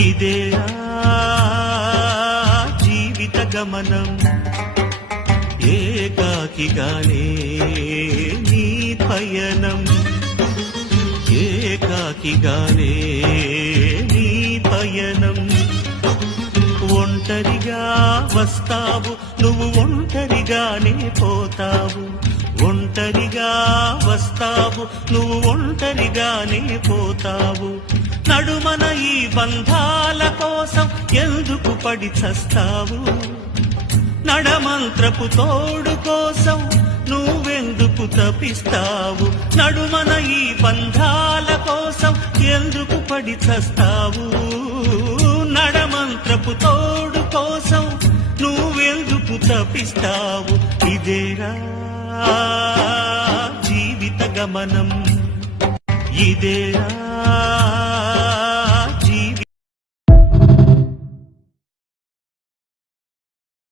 ఇదేరా జీవిత గమనం ఏకాకిగానే నీ పయనం ఏకాకిగానే నీ పయనం ఒంటరిగా వస్తావు నువ్వు ఒంటరిగానే పోతావు ఒంటరిగా వస్తావు నువ్వు ఒంటరిగానే పోతావు నడుమన ఈ బంధాల కోసం ఎందుకు పడి చస్తావు నడమంత్రపు తోడు కోసం నువ్వెందుకు తపిస్తావు నడుమన ఈ బంధాల కోసం ఎందుకు పడి చస్తావు నడమంత్రపు తోడు కోసం నువ్వెందుకు తపిస్తావు ఇదేరా జీవిత గమనం ఇదేరా